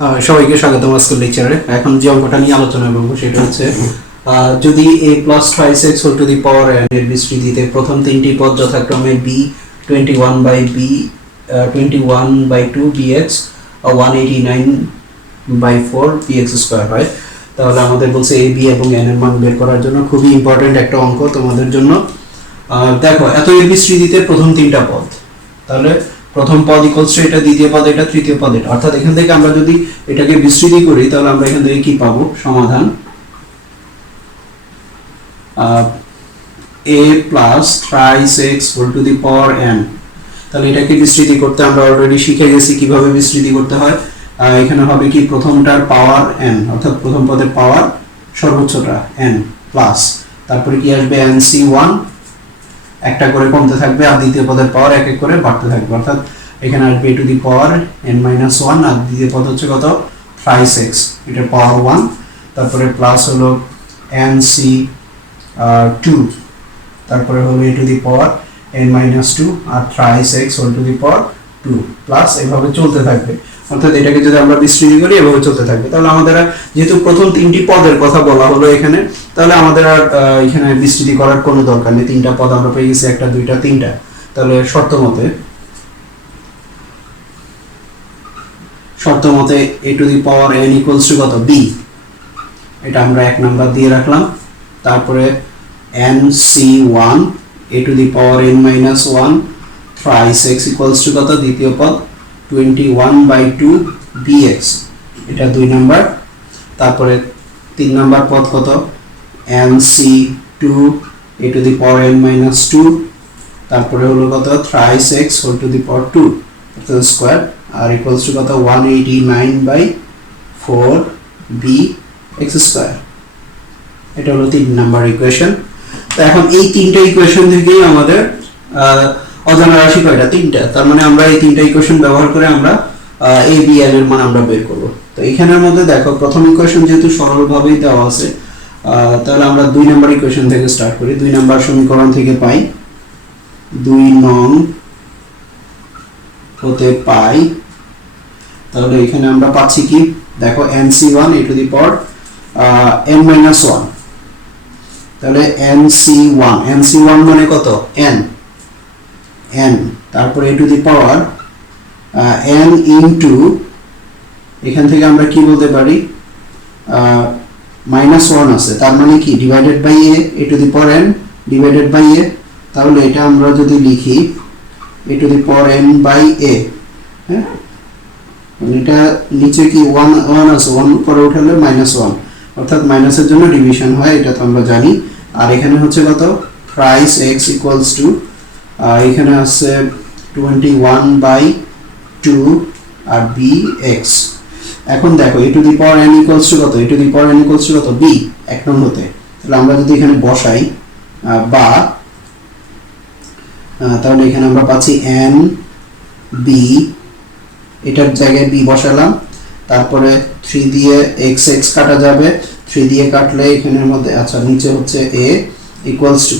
সবাইকে স্বাগতম আজকের লেকচারে। এখন যে অঙ্কটা নিয়ে আলোচনা করবো সেটা হচ্ছে যদি a plus thrice x whole to the power n এর বিস্তৃতিতে প্রথম তিনটি পদ যথাক্রমে b 21 by b 21 by 2 bx 189 by 4 bx square হয়, তাহলে আমাদের বলছে a b এবং n এর মান বের করার জন্য খুবই ইম্পর্টেন্ট একটা অঙ্ক তোমাদের জন্য। দেখো, এত এর বিস্তৃতিতে প্রথম তিনটা পদ, তাহলে প্রথম পদ ইকুয়ালস টু এটা, দ্বিতীয় পদ এটা, তৃতীয় পদ এটা, অর্থাৎ এখান থেকে আমরা যদি এটাকে বিস্তৃতি করি তাহলে আমরা এখান থেকে কি পাবো? সমাধান a plus thrice x whole to the power n। তাহলে এটাকে বিস্তৃতি করতে আমরা অলরেডি শিখে গেছি কিভাবে বিস্তৃতি করতে হয়। এখানে হবে কি, প্রথমটার পাওয়ার n, অর্থাৎ প্রথম পদের পাওয়ার সর্বোচ্চটা n প্লাস তারপরে কি আসবে nc1, একটা করে কমতে থাকবে, আর দ্বিতীয় পদের পাওয়ার এক এক করে বাড়তে থাকবে, অর্থাৎ এখানে আসবে a to the power n-1, আর দ্বিতীয় পদ হচ্ছে কত? থ্রাইস x, এটার পাওয়ার 1, তারপরে প্লাস হলো nc2, তারপরে হলো a to the power n-2 আর thrice x whole to the power 2, plus এভাবে চলতে থাকবে। অর্থাৎ এটাকে যদি আমরা বিস্তৃতি করি এভাবে চলতে থাকবে। তাহলে আমাদের যেহেতু প্রথম তিনটি পদের কথা বলা হলো এখানে, তাহলে আমাদের আর এখানে বিস্তৃতি করার কোনো দরকার নেই। তিনটা পদ আমরা পেয়ে গেছি, একটা দুইটা তিনটা। তাহলে শর্ত মতে a to the power n equals to কত? b, এটা আমরা এক নাম্বার দিয়ে রাখলাম। তারপরে nc1 a to the power n-1 thrice x equals to কত? দ্বিতীয় পদ 21 বাই 2 bx, এটা দুই নাম্বার। তারপরে তিন নাম্বার পদ কত? nc2 a to the power n-2, তারপরে হলো কত? Thrice x whole to the power 2 অর্থাৎ স্কয়ার, আর ইকুয়ালস টু কত? 189 বাই 4 bx স্কয়ার। এটা হলো তিন নাম্বার ইকুয়েশন। তো এখন এই তিনটা ইকুয়েশন থেকেই আমাদের অজানা রাশি কয়টা? তিনটা। তার মানে আমরা এই তিনটা ইকুয়েশন ব্যবহার করে আমরা a b n এর মান আমরা বের করব। তো এখানের মধ্যে দেখো, প্রথম ইকুয়েশন যেহেতু সরলভাবেই দেওয়া আছে, তাহলে আমরা দুই নাম্বার ইকুয়েশন থেকে স্টার্ট করি। দুই নাম্বার সমীকরণ থেকে পাই 2 নং হতে পাই, তাহলে এখানে আমরা পাচ্ছি কি? দেখো nc1 a to the power n-1, তাহলে nc1 মানে কত? n, তারপরে a to the power n into, এখান থেকে আমরা কি বলতে পারি? -1 আছে, তার মানে কি? Divided by a to the power n divided by a। তাহলে এটা আমরা যদি লিখি a to the power n by a, হ্যাঁ, এটা নিচে কি 1 আছে, 1 উপরে উঠালে -1, অর্থাৎ মাইনাসের জন্য ডিভিশন হয়, এটা তো আমরা জানি। আর এখানে হচ্ছে কত? থ্রাইস x ইকুয়ালস টু, এখানে আছে 21 বাই 2 আর bx। এখন দেখো a to the power n equals to কত? a to the power n equals to কত? b, এক নং হতে। তাহলে আমরা যদি এখানে বসাই বা, তাহলে এখানে আমরা পাচ্ছি n b, এটার জায়গায় b বসালাম, তারপরে 3 দিয়ে x কাটা যাবে, 3 দিয়ে কাটলে এখানের মধ্যে, আচ্ছা নিচে হচ্ছে a ইকুয়ালস টু,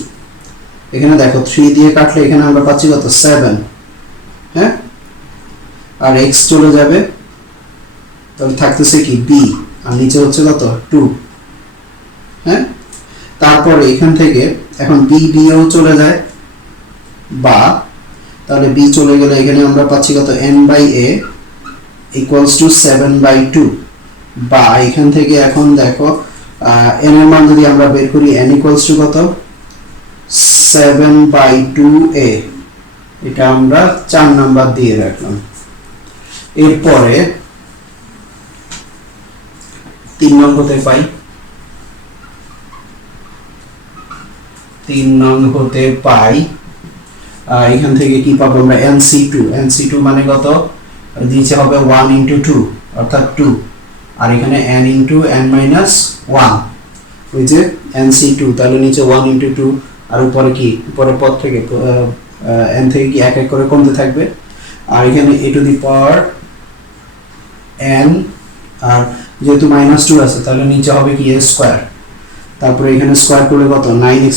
এখানে দেখো 3 দিয়ে কাটলে এখানে আমরা পাচ্ছি কত? 7, হ্যাঁ, আর x চলে যাবে, তাহলে থাকতেছে কি? b, আর নিচে হচ্ছে কত? 2, হ্যাঁ। তারপরে এখান থেকে এখন b ও চলে যায়, বা তাহলে b চলে গেলে এখানে আমরা পাচ্ছি কত? n by a equals to 7 by 2, বা এখান থেকে এখন দেখো n এর মান যদি আমরা বের করি, n ইকুয়ালস টু কত? 7 বাই 2a, এটা আমরা 4 নাম্বার দিয়ে রাখলাম। এরপরে 3 নং হতে পাই, 3 নং হতে পাই, এখান থেকে কি পাবো আমরা? nc2 মানে কত? নিচে হবে 1 ইনটু 2 অর্থাৎ 2, আর এখানে n ইনটু n-1, ওই যে nc2, তাহলে নিচে 1 ইনটু 2, আর উপরে কি? উপরে পদ থেকে n থেকে কি এক এক করে কমতে থাকবে, আর এখানে a to the power n, আর যেহেতু -2 আছে তাহলে নিচে হবে কি? a স্কয়ার, তারপরে এখানে স্কয়ার করলে কত? 9x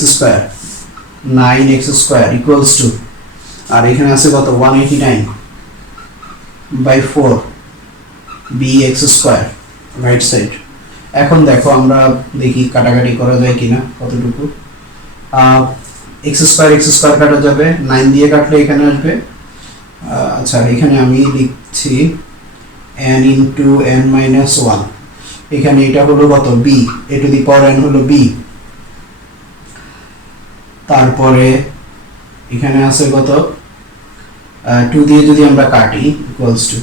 স্কয়ার ইকুয়ালস টু, আর এখানে আছে কত? 189 by 4, bx square right side. এখন দেখো আমরা দেখি কাটাকাটি করা যায় কিনা কতটুকু। x স্কয়ার কাটা যাবে, 9 দিয়ে কাটলে এখানে আসবে। আচ্ছা এখানে আমি লিখছি n into n minus 1, এখানে এটা হলো কত b, a to the power n হলো b, তারপরে এখানে আছে কত 2 দিয়ে যদি আমরা কাটি ইকুয়ালস টু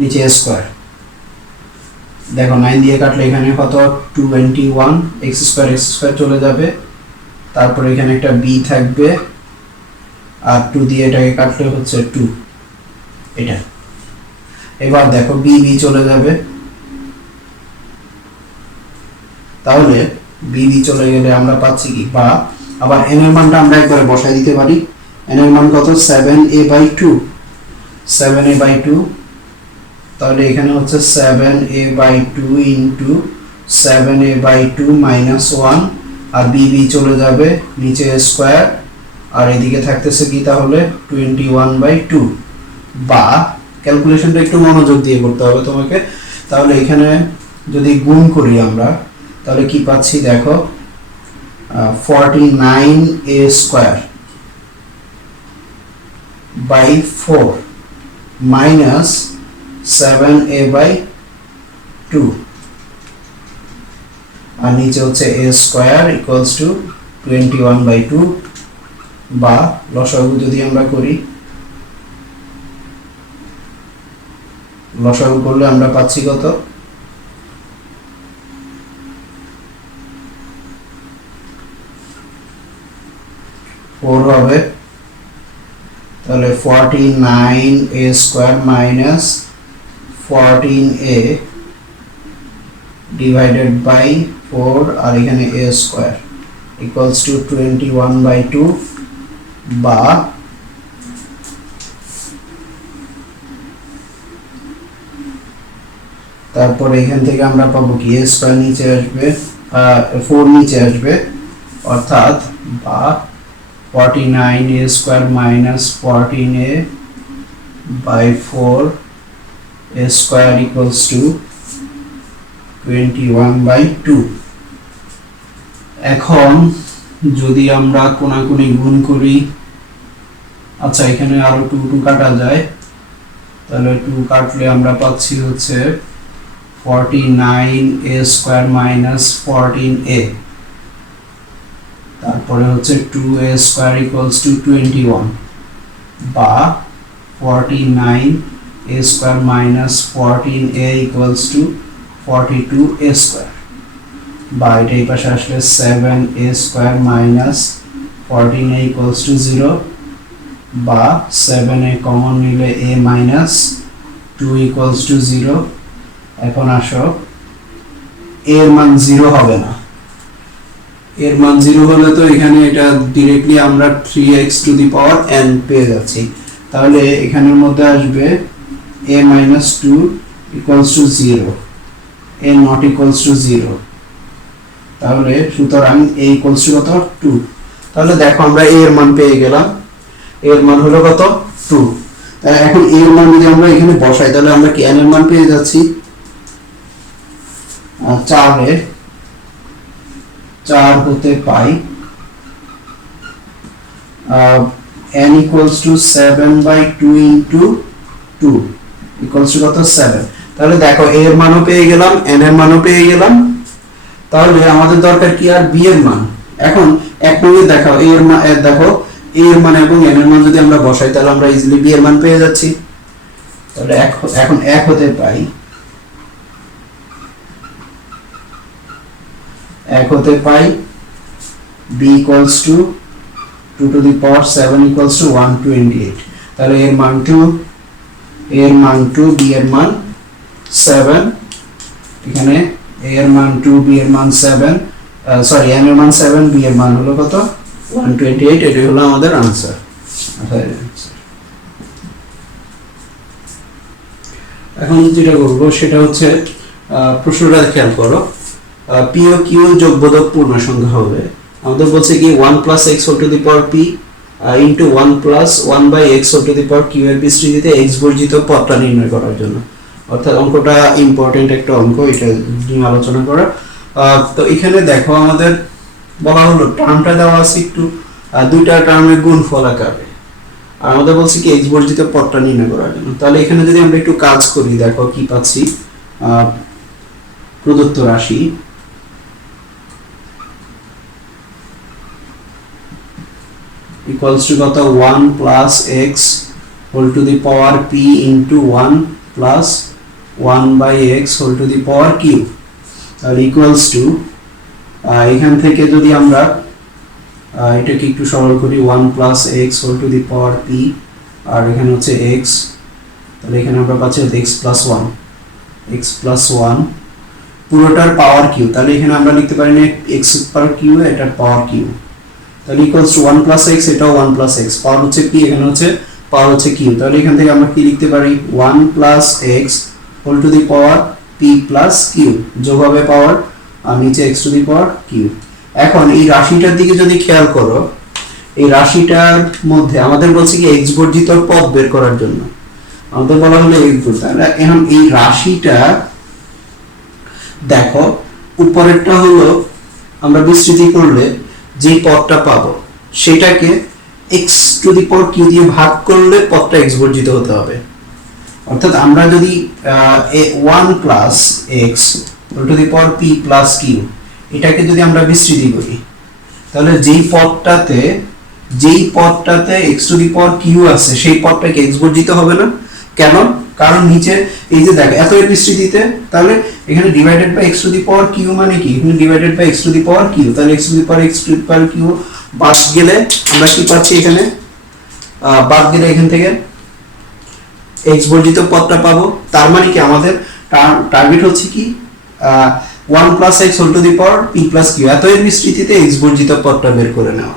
নিচে a স্কয়ার, দেখো 9 দিয়ে কাটলে এখানে কত 21, x স্কয়ার চলে যাবে, তারপরে এখানে একটা b থাকবে, আর 2 দিয়ে এটাকে কাটলে হচ্ছে 2 এটা। এবার দেখো b চলে যাবে, তাহলে b চলে গেলে আমরা পাচ্ছি কি, বা আবার n এর মানটা আমরা একবারে বসাই দিতে পারি। n এর মান কত 7a/2, 7a/2, তাহলে এখানে হচ্ছে 7a/2 ইনটু 7a/2 মাইনাস 1, আর b চলে যাবে নিচে স্কয়ার, আর এদিকে থাকতেছে কি তাহলে 21/2, বা ক্যালকুলেশনটা একটু মনোযোগ দিয়ে করতে হবে তোমাকে। তাহলে এখানে যদি গুণ করি আমরা তাহলে কি পাচ্ছি দেখো 49a square by 4 minus 7a/2, আর নিচে হচ্ছে a স্কয়ার ইকুয়ালস টু 21/2, বা লসাগু যদি আমরা করি, লসাগু করলে আমরা পাচ্ছি কত 4 হবে, তাহলে 49a square minus 14a divided by 4, আর এখানে a স্কয়ার ইকুয়ালস টু 21/2, বা তারপরে এখান থেকে আমরা পাবো কি a স্কয়ার নিচে আসবে, 4 নিচে আসবে, অর্থাৎ বা 49a square minus 14a by 4 a square equals to 21/2। এখন যদি আমরা কোনাকুনি গুণ করি, আচ্ছা এখানে আরো 2 কাটা যায়, তাহলে 2 কাটলে আমরা পাচ্ছি হচ্ছে 49a স্কয়ার মাইনাস 14a, তারপরে হচ্ছে 2a স্কয়ার ইকুয়ালস টু 21, বা 49a square minus 14a equals to 42a square, বা এটা এই পাশে আসলে 7a square minus 14a equals to 0, বা 7a কমন নিলে a মাইনাস 2 ইকুয়ালস টু 0। এখন আসো এর মান 0 হবে না, এর মান 0 হলে তো এখানে এটা ডিরেক্টলি আমরা 3x two the power n পেয়ে যাচ্ছি, তাহলে এখানের মধ্যে আসবে a minus 2 equals to 0, a not equals to 0, তাহলে সুতরাং a equals to কত 2। তাহলে দেখো আমরা a এর মান পেয়ে গেলাম, a এর মান হলো কত 2। তাহলে এখন a এর মান যদি আমরা এখানে বসাই তাহলে আমরা কি n এর মান পেয়ে যাচ্ছি 4 হতে পাই n equals to 7/2 into 2 equals to কত 7। তাহলে দেখো a এর মানও পেয়ে গেলাম, n এর মানও পেয়ে গেলাম, তাহলে আমাদের দরকার কি আর b এর মান। এখন এক মিনিট দেখাও a এর মান, দেখো a এর মান এবং n এর মান যদি আমরা বসাই তাহলে আমরা ইজিলি b এর মান পেয়ে যাচ্ছি। তাহলে এখন 1 হতে পাই, 1 হতে পাই b equals to 2 to the power 7 equals to 128। তাহলে এর মান 2, এর মান 2, b এর মান 7, এখানে a এর মান 2, b এর মান 7, সরি n এর মান 7, b এর মান হলো কত 128। এটাই হলো আমাদের आंसर। এখন যেটা করব সেটা হচ্ছে প্রশ্নটা খেয়াল করো, p ও q যোগবোধক পূর্ণ সংখ্যা হবে। আমাদের বলছে কি 1 + x whole to the power p into 1 + 1/x whole to the power q এর বিস্তৃতিতে x বর্জিত পদটা নির্ণয় করার জন্য। অর্থাৎ অঙ্কটা ইম্পর্টেন্ট একটা অঙ্ক, এটা নিয়ে আলোচনা করা। তো এখানে দেখো আমাদের বলা হলো টার্মটা দেওয়া আছে একটু দুইটা টার্মের গুণফল আকারে, আর আমাদের বলছে কি এক্স বর্জিত পদটা নির্ণয় করার জন্য। তাহলে এখানে যদি আমরা একটু কাজ করি, দেখো কি পাচ্ছি, প্রদত্ত রাশি ইকুয়ালস টু কত 1 plus x whole to the power p into 1 plus 1 by x whole to the power q, তাহলে ইকুয়ালস টু এখান থেকে যদি আমরা এটাকে একটু সরল করি 1 plus x whole to the power p, আর এখানে হচ্ছে এক্স, তাহলে এখানে আমরা পাচ্ছি এক্স প্লাস 1, এক্স প্লাস 1 পুরোটার পাওয়ার কিউ, তাহলে এখানে আমরা লিখতে পারি না এক্স পাওয়ার কিউ এটার পাওয়ার কিউ, তাহলে ইকুয়ালস টু 1 প্লাস এক্স, এটাও 1 প্লাস এক্স, পাওয়ার হচ্ছে p, এখানে হচ্ছে পাওয়ার হচ্ছে কিউ, তাহলে এখান থেকে আমরা কি লিখতে পারি 1 plus x whole to the power p plus q, যোগ হবে পাওয়ার আর নিচে x to the power q. এখন এই রাশিটার দিকে যদি খেয়াল করো, এই রাশিটার মধ্যে আমাদের বলছে কি x বর্জিত পদ বের করার জন্য, আমাদের বলা হলো x বর্জিত। এখন এই রাশিটা দেখো উপরেরটা হলো আমরা বিস্তৃতি করলে যে পদটা পাবো সেটাকে x to the power q দিয়ে ভাগ করলে পদটা x বর্জিত হতে হবে। অর্থাৎ আমরা যদি 1 plus x whole to the power p plus q এটাকে যদি আমরা বিস্তৃতি করি, তাহলে যেই পদটাতে x to the power q আছে সেই পদটাকে x বর্জিত হবে না। কেন? কারণ নিচে এই যে দেখো এত এর বিস্তৃতিতে, তাহলে এখানে divided by x to the power q মানে কি, এখানে divided by x to the power q, তাহলে x to the power q বাদ গেলে আমরা কি পাচ্ছি, এখানে বাদ গেলে এখান থেকে x বর্জিত পদটা পাবো। তার মানে কি আমাদের টার্গেট হচ্ছে কি 1 plus x whole to the power p plus q, এত এর বিস্তৃতিতে x বর্জিত পদটা বের করে নেওয়া।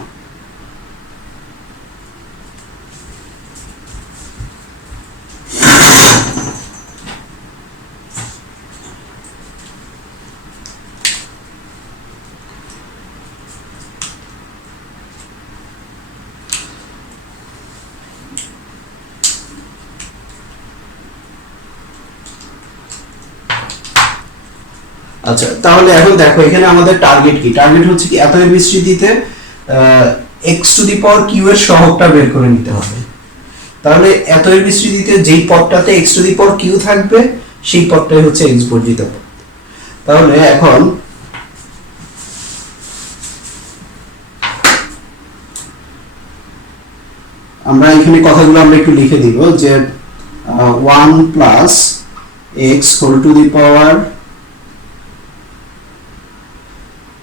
আচ্ছা, তাহলে এখন দেখো এখানে আমাদের টার্গেট কি, টার্গেট হচ্ছে কি এত এর বিস্তৃতিতে x to the power q এর সহগটা বের করে নিতে হবে। তাহলে এত এর বিস্তৃতিতে যেই পদটাতে x to the power q থাকবে সেই পদটাই হচ্ছে x বর্জিত পদ। তাহলে এখন আমরা এখানে কথাগুলো আমরা একটু লিখে দিব যে 1 plus x whole to the power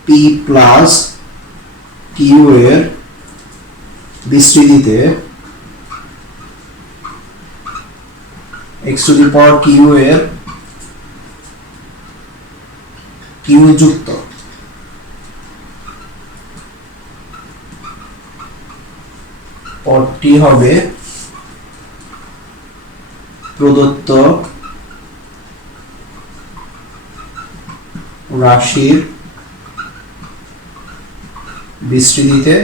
p plus q এর বিস্তৃতিতে x to the power q এর কিউ যুক্ত পদটি হবে প্রদত্ত রাশির বিস্তৃতিতে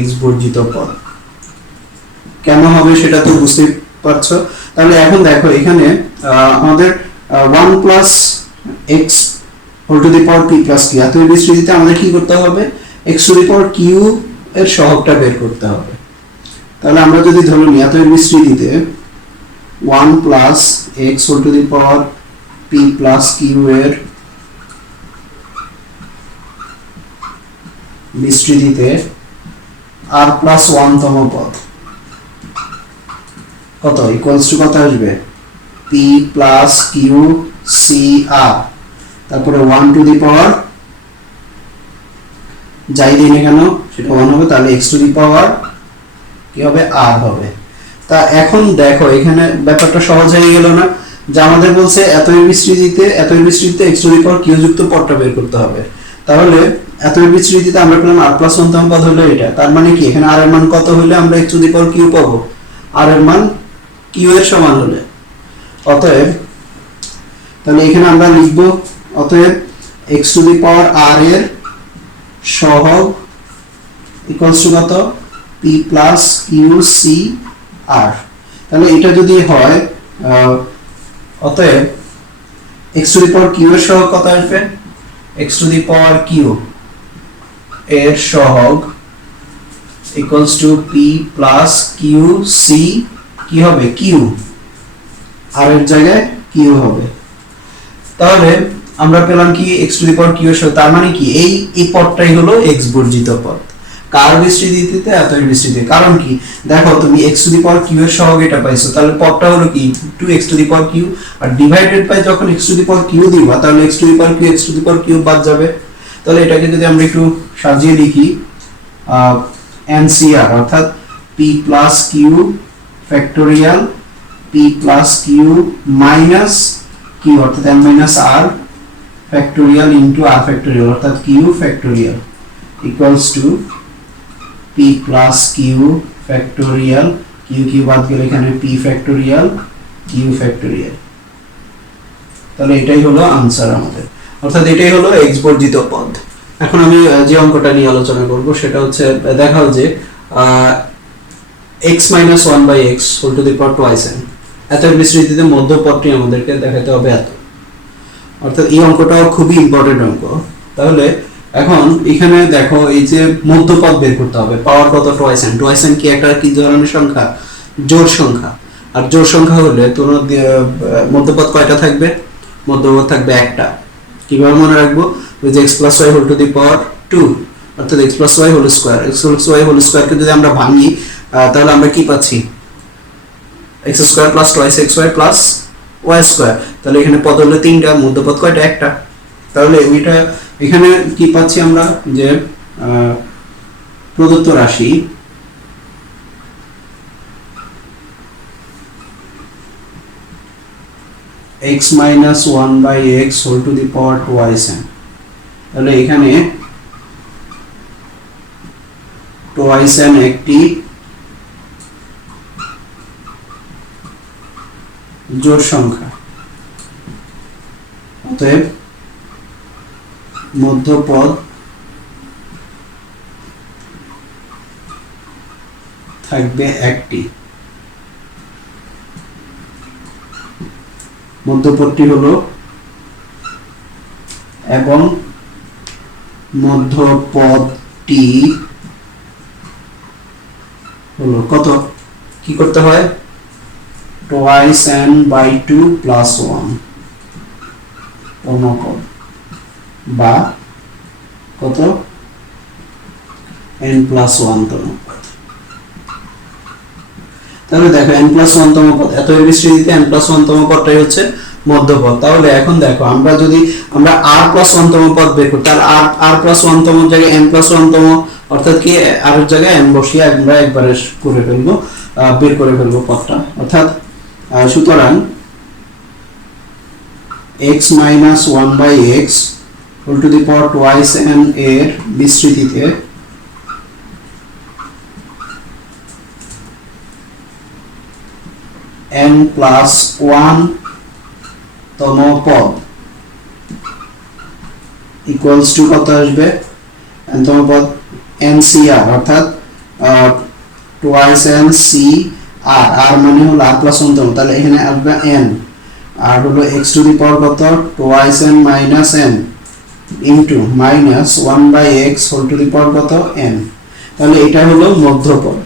x বর্জিত পদ। কেন হবে সেটা তো বুঝতে পারছো। তাহলে এখন দেখো এখানে আমাদের 1 plus x whole to the power p plus q, এত বিস্তৃতিতে আমাদের কি করতে হবে, x to the power q এর সহগটা বের করতে হবে। তাহলে আমরা যদি ধরে নিই এত বিস্তৃতিতে 1 plus x whole to the power p plus q এর বিস্তৃতিতে r প্লাস 1 তম পদ কত ইকুয়ালস টু কত আসবে, p প্লাস কিউ সি আর, তারপরে 1 টু দি পাওয়ার যাই দিই না কেন সেটা 1 হবে, তাহলে x টু দি পাওয়ার কি হবে r হবে। তা এখন দেখো এখানে ব্যাপারটা সহজ হয়ে গেল না, যে আমাদের বলছে এত বিস্তৃতিতে x to the power q যুক্ত পদটা বের করতে হবে। তাহলে এত বিস্তৃতিতে আমরা পেলাম r প্লাস 1 তম পদ হলো এটা, তার মানে কি এখানে r এর মান কত হলে আমরা x to the power q পাবো, r এর মান কিউ এর সমান হলে। অতএব তাহলে এখানে আমরা লিখব অতএব x to the power r এর সহগ ইকুয়ালস টু কত, p প্লাস কিউ সি আর। তাহলে এটা যদি হয় অতএব x to the power q এর সহগ কত আসবে? x to the power q এর সহগ equals to p plus q c কি হবে q আর এর জায়গায় q হবে। তাহলে আমরা পেলাম কি x to the power q এর সহগ, তার মানে কি এই পদটাই হলো x বর্জিত পদ। কার বিস্তৃতিতে? এতএর বিস্তৃতি। কারণ কি দেখো তুমি x to the power q এর সহগ এটা পাইছো, তাহলে পদটা হলো কি 2x to the power q, আর ডিভাইডেড বাই যখন x to the power q দিবা তাহলে x to the power q x to the power q বাদ যাবে। তাহলে এটাকে যদি আমরা একটু সাজিয়ে লিখি NCR অর্থাৎ p plus q factorial p plus q minus q অর্থাৎ n minus r factorial into r factorial অর্থাৎ q factorial equals to p plus q factorial q বাদ গেলে এখানে p ফ্যাক্টোরিয়াল q ফ্যাক্টোরিয়াল। তাহলে এটাই হলো आंसर আমাদের, অর্থাৎ এটাই হলো x বর্জিত পদ। এখন আমি যে অঙ্কটা নিয়ে আলোচনা করব সেটা হচ্ছে দেখাও যে x - 1/x whole to the power twice n এত বিস্তৃতিতে মধ্যপদটি আমাদেরকে দেখাতে হবে এত। অর্থাৎ এই অঙ্কটাও খুবই ইম্পর্টেন্ট অঙ্ক। তাহলে এখন এখানে দেখো এই যে মধ্যপদ বের করতে হবে, পাওয়ার কত টুয়াইস n কি একটা কি ধরনের সংখ্যা? জোড় সংখ্যা। আর জোড় সংখ্যা হলে তোমার মধ্যপদ কয়টা থাকবে? মধ্যপদ থাকবে একটা। কিভাবে মনে রাখবো? ওই যে x + y whole to the power 2 অর্থাৎ x + y whole square. x + y whole square কে যদি আমরা ভাঙি তাহলে আমরা কি পাচ্ছি? x square + 2xy + y square. তাহলে এখানে পদ হলো তিনটা, মধ্যপদ কয়টা? একটা। তাহলে এটা এখানে কি পাচ্ছি আমরা যে প্রদত্ত রাশি x - 1/x whole to the power twice n। তাহলে এখানে টুয়াইস n একটি জোড় সংখ্যা, অতএব মধ্যপদ থাকবে একটি। মধ্যপদটি হলো এবং মধ্যপদটি হলো কত? কি করতে হয়? টুয়াইস n/2 + 1 তম পদ বা কত? n + 1 তম পদ। তাহলে দেখো n + 1 তম পদ, এত বিস্তৃতিতে n + 1 তম পদটাই হচ্ছে মধ্যপদ। তাহলে এখন দেখো আমরা যদি আমরা r + 1 তম পদ বের করি তাহলে r + 1 তম জায়গায় n + 1 তম অর্থাৎ কি r এর জায়গায় n বসিয়ে আমরা একবারে করে ফেলবো, বের করে ফেলবো পদটা। অর্থাৎ সুতরাং x - 1/x whole to the power twice n এর বিস্তৃতিতে n + 1 তম পদ ইকুয়ালস টু কত আসবে? n তম পদ NCR অর্থাৎ twice n c r, r মানে হলো r + 1 তম, তাহলে এখানে আসবে n আর হলো x টু দি পাওয়ার কত? Twice n minus n into minus 1/x whole to the power কত? n। তাহলে এটা হলো মধ্যপদ।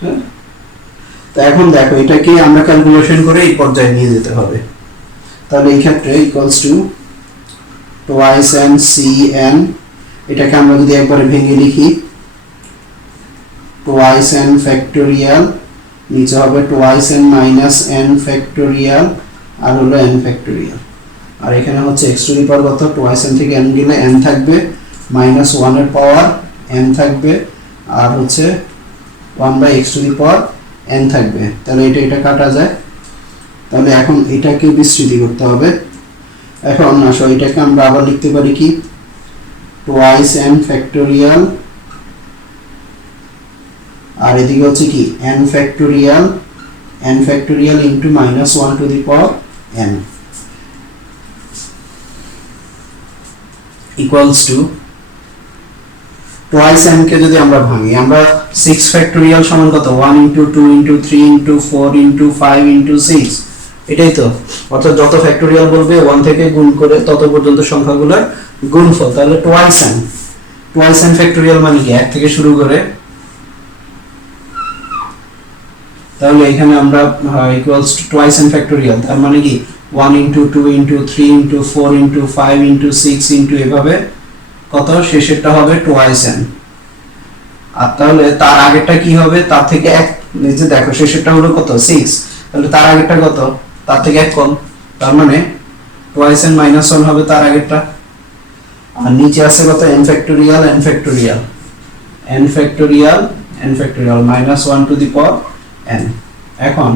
হ্যাঁ, তো এখন দেখো এটাকে আমরা ক্যালকুলেশন করে এই পর্যায়ে নিয়ে যেতে হবে। তাহলে এই ক্ষেত্রে equals to twice n cn, এটাকে আমরা যদি একবারে ভেঙে লিখি টুয়াইস n ফ্যাক্টোরিয়াল, নিচে হবে twice n minus n factorial আর হলো n ফ্যাক্টোরিয়াল। আর এখানে হচ্ছে x টু দি পাওয়ার কত? টুয়াইস n থেকে n গেলে n থাকবে, মাইনাস 1 এর পাওয়ার n থাকবে আর হচ্ছে 1/x two the power n থাকবে। তাহলে এটা কাটা যায়। তাহলে এখন এটাকে বিস্তৃতি করতে হবে। এখন আসো এটাকে আমরা আবার লিখতে পারি কি? টুয়াইস n ফ্যাক্টোরিয়াল আর এদিকে হচ্ছে কি n factorial into minus 1 two the power n equals to twice n কে যদি আমরা ভাঙি, আমরা 6 ফ্যাক্টোরিয়াল সমান কত 1 into 2 into 3 into 4 into 5 into 6, এটাই তো। অর্থাৎ যত ফ্যাক্টোরিয়াল বলবে 1 থেকে গুণ করে তত পর্যন্ত সংখ্যাগুলোর গুণফল। তাহলে টোয়াইস n ফ্যাক্টোরিয়াল মানে কি 1 থেকে শুরু করে, তাহলে এখানে আমরা equals to twice n factorial, তার মানে কি 1 into 2 into 3 into 4 into 5 into 6 into এভাবে কত, শেষেরটা হবে টোয়াইস n। আর তাহলে তার আগেরটা কি হবে, তার থেকে এক, নিচে দেখো শেষেরটা হলো কত 6, তাহলে তার আগেরটা কত, তার থেকে এক কম, তার মানে টোয়াইস n মাইনাস 1 হবে তার আগেরটা। আর নিচে আছে কত n factorial n factorial n factorial n factorial minus 1 two the power n। এখন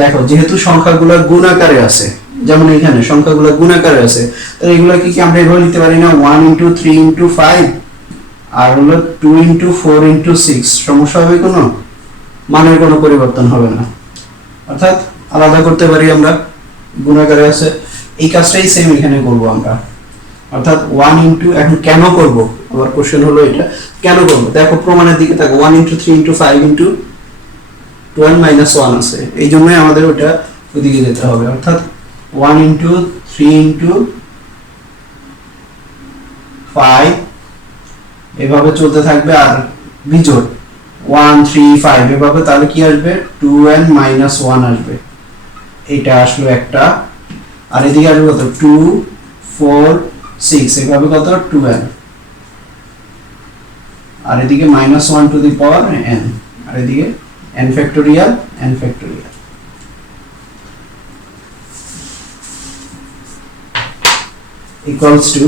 দেখো যেহেতু সংখ্যাগুলো গুণাকারে আছে, যেমন এখানে সংখ্যাগুলো গুণাকারে আছে, তাহলে এগুলো কি আমরা এভাবে লিখতে পারি না 1 ইনটু 3 ইনটু 5 আর হলো 2 ইনটু 4 ইনটু 6, সমস্যা হবে কোনো? মানের কোনো পরিবর্তন হবে না, অর্থাৎ আলাদা করতে পারি আমরা, গুণাকারে আছে। এই কাজটাই সেম এখানে করব আমরা, অর্থাৎ 1 ইনটু, এখন কেন করব, আবার কোশ্চেন হলো এটা কেন করব, দেখো প্রমাণের দিকে তাকো, 1 ইনটু 3 ইনটু 5 ইনটু 12 মাইনাস 1 আছে, এই জন্যই আমাদের ওটা ওইদিকে যেতে হবে, অর্থাৎ 1 ইনটু 3 ইনটু 5 এভাবে চলতে থাকবে, আর বিজোড় 1 3 5 এভাবে, তাহলে কি আসবে 2n মাইনাস 1 আসবে, এটা আসলো একটা। আর এদিকে আসবে কত 2 4 6 এভাবে কত 2n, আর এদিকে minus 1 two the power n, আর এদিকে n factorial n factorial equals to,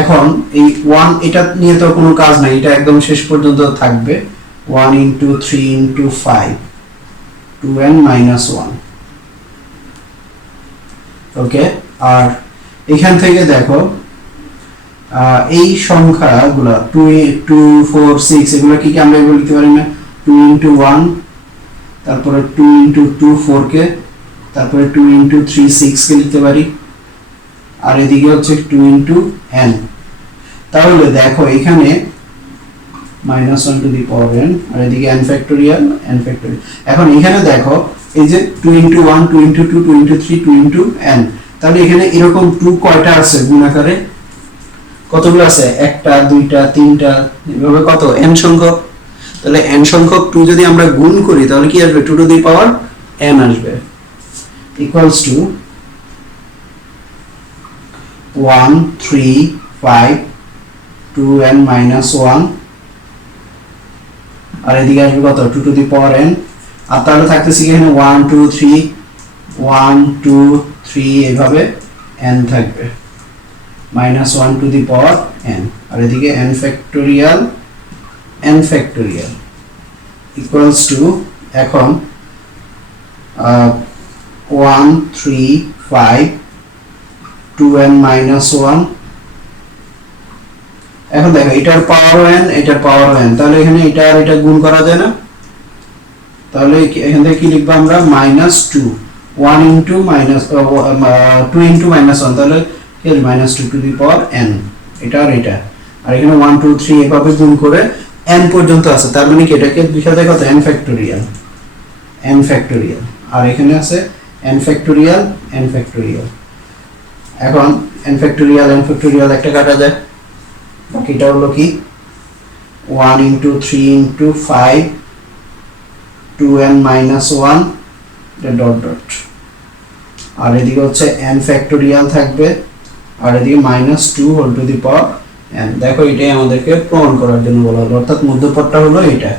এখন এই 1 এটা নিয়ে তো কোনো কাজ নাই, এটা একদম শেষ পর্যন্ত থাকবে 1 ইনটু 3 ইনটু 5 2n মাইনাস 1, ওকে। আর এখান থেকে দেখো এই সংখ্যাগুলো 2 2 4 6 এগুলো কি আমরা এগুলো লিখতে পারি না 2 ইনটু 1, তারপরে 2 ইনটু 2 4 কে, তারপরে 2 ইনটু 3 6 কে লিখতে পারি, আর এদিকে হচ্ছে 2 ইনটু n। তাহলে দেখো এখানে minus 1 two the power n, আর এদিকে n ফ্যাক্টোরিয়াল n ফ্যাক্টোরিয়াল। এখন এখানে দেখো এই যে 2 into 1 2 into 2 2 into 3 2 into n, তাহলে এখানে এরকম 2 কয়টা আছে গুণাকারে, কতগুলো আছে, একটা দুইটা তিনটা এভাবে কত n সংখ্যক। তাহলে n সংখ্যক 2 যদি আমরা গুণ করি তাহলে কি আসবে 2 টু দি পাওয়ার n আসবে, ইকুয়ালস টু 1 3 5 2n মাইনাস 1, আর এদিকে আসবে কত 2 টু দি পাওয়ার n। আর তাহলে থাকতেছে এখানে 1 2 3 1 2 3 এইভাবে n থাকবে minus 1 two the power n, আর এদিকে n ফ্যাক্টোরিয়াল ইকুয়ালস টু, এখন 1 3 5 2n মাইনাস 1। এখন দেখো এটার পাওয়ার n এটার পাওয়ার n, তাহলে এখানে এটা আর এটা গুণ করা যায় না, তাহলে এখান থেকে কি লিখবো আমরা minus 2 1 into minus 2 into minus 1, তাহলে কি হবে minus 2 two the power n, এটা আর এটা, আর এখানে 1 2 3 এভাবে গুণ করে n পর্যন্ত আছে, তার মানে কি এটাকে লিখা যায় কত n ফ্যাক্টোরিয়াল, আর এখানে আছে n ফ্যাক্টোরিয়াল। এখন n ফ্যাক্টোরিয়াল একটা কাটা যায়, বাকিটা হলো কি 1 into 3 into 5 2n minus 1 dot dot, আর এদিকে হচ্ছে n ফ্যাক্টোরিয়াল থাকবে, আর এদিকে minus 2 whole to the power n। দেখো এটাই আমাদেরকে প্রমাণ করার জন্য বলা হলো, অর্থাৎ মধ্যপদটা হলো এটা।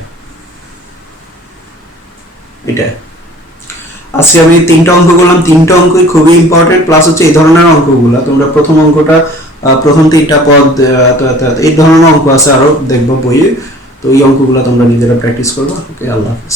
আজকে আমি 3টা অঙ্ক করলাম, 3টা অঙ্কই খুবই ইম্পর্টেন্ট, প্লাস হচ্ছে এই ধরনের অঙ্কগুলো তোমরা প্রথম 3টা পদ এই ধরনের অঙ্ক আছে আরো দেখবো বইয়ে, তো এই অঙ্কগুলো তোমরা নিজেরা প্র্যাকটিস করবে। ওকে, আল্লাহ হাফেজ।